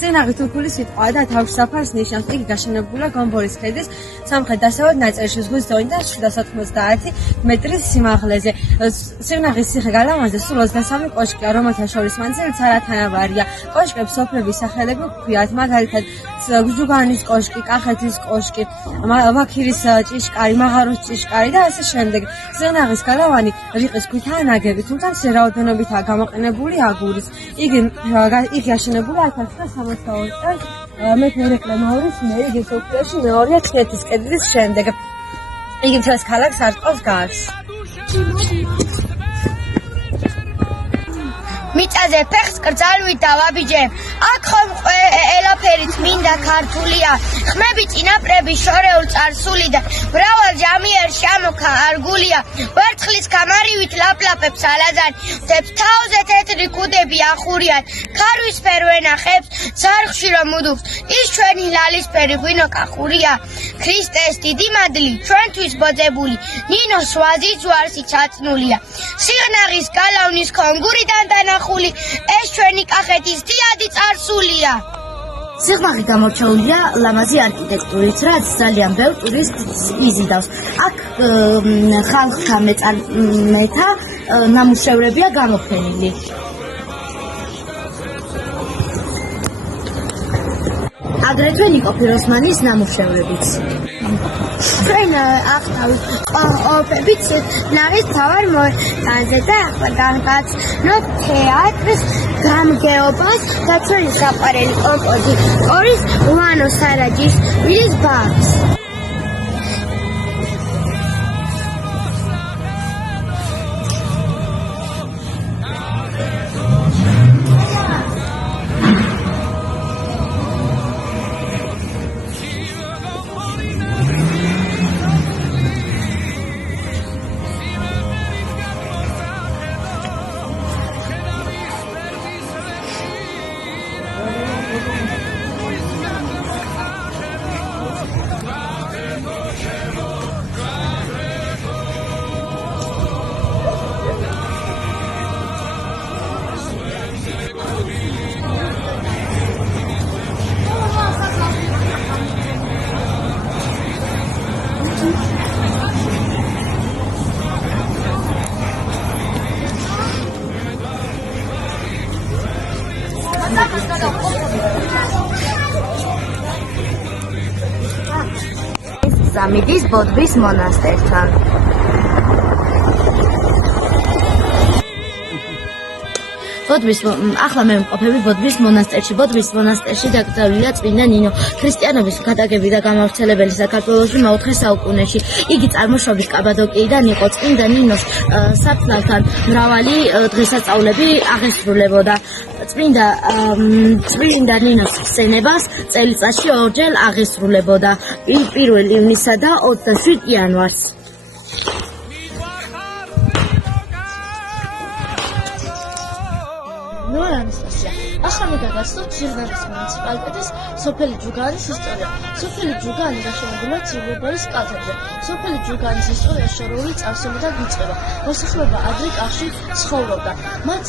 წინაღი თურქული სიტყვაა და თავის საფარს ნიშნავს. იგი გაშენებულია გომბორის ქედის სამხრეთ-დასავლეთ ნაწილში, ზღვის დონიდან 790 მეტრის სიმაღლეზე. წინაღის ციხე-გალავანზე სულ 23 კოშკია, რომელთა შორის მანძილიც არათანაბარია. კოშკებს სოფლების სახელები ჰქვიათ, მაგალითად ჯუგანის კოშკი, კახეთის კოშკი, ვაქირის ჭიშკარი, მაღაროს ჭიშკარი და ასე შემდეგ. წინაღის გალავანი რიყის ქვითაა ნაგები, თუმცა მისი რაოდენობითაა გამოყენებული აგურის. იგი აშენებულია 1962 წელს მეფე კლემაურის მიერ, იგი სოფიაში მეორეა ქეთის კედლის შემდეგ. იგი მთელს ქალაქს არტყავს გარს. მიწაზე ფეხს კრძალვით დავაბიჯებ, აქ ხომ ყველაფერი წმინდა ქართულია, ხმები წინაპრები შორეულ წარსულიდან, მრავალ ჯამიერ შემოქა არგულია, ვერცხლის გამარივით ლაპლაპებს ალაზანი, მთებს თავზე თეთრი კუდები ახურიან, ქარვის ფერვენა ხებს, ზარხში რომ უდუხს, ის ჩვენი ლალისფერი ღვინო კახურია, ქრისტეს დიდი მადლი, ჩვენთვის ბოძებული, ნინოს ვაზი ჯვარსი ჩაწნულია, სიღნაღის გალავნის კონგურიდან დანახული, ეს ჩვენი კახეთის თიადი წარსულია. სიღნაღი გამორჩეულია ლამაზი არქიტექტურით, რაც ძალიან ბევრ ტურისტს იზიდავს. აქ ხალხთა მეწარმეთა ნამუშევრებია გამოფენილი. აგრეთვე ნიკო ფიროსმანის ნამუშევრებიც. ჩვენ ახთავით ყოფებით ნავის თავარ მოედანზე და ახლა განვაცნობ თეატრის გამგეობას და ჩვენი საყვარელი კომპოზიტორის ვანო სარაჯიშვილის ბაღს. Miდის ბოდბის მონასტერთან. ახლა მე ვიმყოფები ბოდბის მონასტერში. ბოდბის მონასტერში დაკრძალულია წმინდა ნინო, ქრისტიანობის ქადაგები და გამავრცელებელი საქართველოში მე-4 საუკუნეში. იგი წარმოშობით კაბადოკიიდან იყო. წმინდა ნინოს საფლავთან მრავალი დღესასწაულები აღესრულებოდა. წმინდა ნინოს ხსენებას წელიწადში ორჯერ აღესრულებოდა, 1 ივნისსა და 27 იანვარს. ახლა მე გაგაცნობთ სიღნაღის მუნიციპალიტეტის სოფელი ჯუგანის ისტორია. სოფელი ჯუგანი გაშენებულია ცილვებერის კალთებზე. სოფელი ჯუგანის ისტორია შორეული წარსულიდან იწყება. მოსახლეობა ადრე კახში ცხოვრობდა. მათ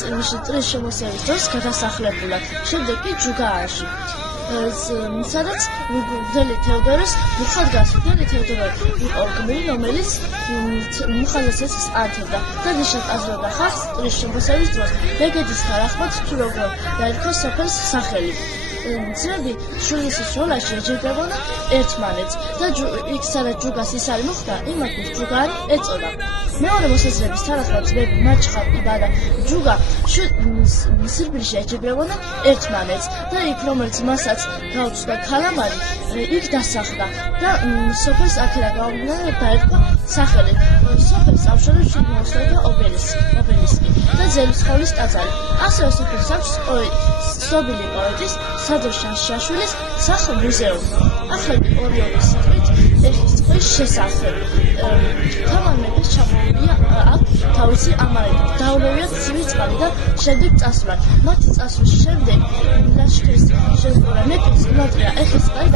წლის შემოსევის დროს გადასახლებულად. შემდეგ კი ჯუგაანში. სადაც მღვდელი თეოდორეს მუხად დგას. მღვდელი თეოდორე იყო გმირი, რომელიც მუხაზესს არტებდა და ნიშნად-აზრობდა ხალხს წლის შემოსევის დროს. მეგედის თანახმად ჩუროგო დაერქვა სოფელს სახელი. ძმები შვილის როლაში ეჯიბრებოდა ერთმანეთს და იქ სადაც ჯუგას ისარი მოხდა, იმათთვის ჯუგანი ეწოდა. მეორე მოსაზრების თანახმად ძმები მაჩხალკიბა და ჯუგა სირბილში ეჯიბრებოდა ერთმანეთს და იქ რომელიც მასაც გაუჩნდა ქალამარი, იქ დასახლდა და სოფელს აქედან გამომდინარე დაერქვა სახელი. სოფელს ამშვენებს შემოსვლოდა ობელისკი და ძელისხევის ტაძარი. ასევე სოფელს აქვს ცნობილი პოეტის სადორ შაშვილის სახლ-მუზეუმი. ახლა ორიოლის სიტყვით ეხის წყლის შესახებ. თამარ მეფეს ჩამოუვიდა აქ თავისი ამარები. დაურევიათ ცივი წყალი და შემდეგ წასვლან. მათ წასვლის შემდეგ ლაშქრის შემდგარა მეფეს უმატია ეხის წყალი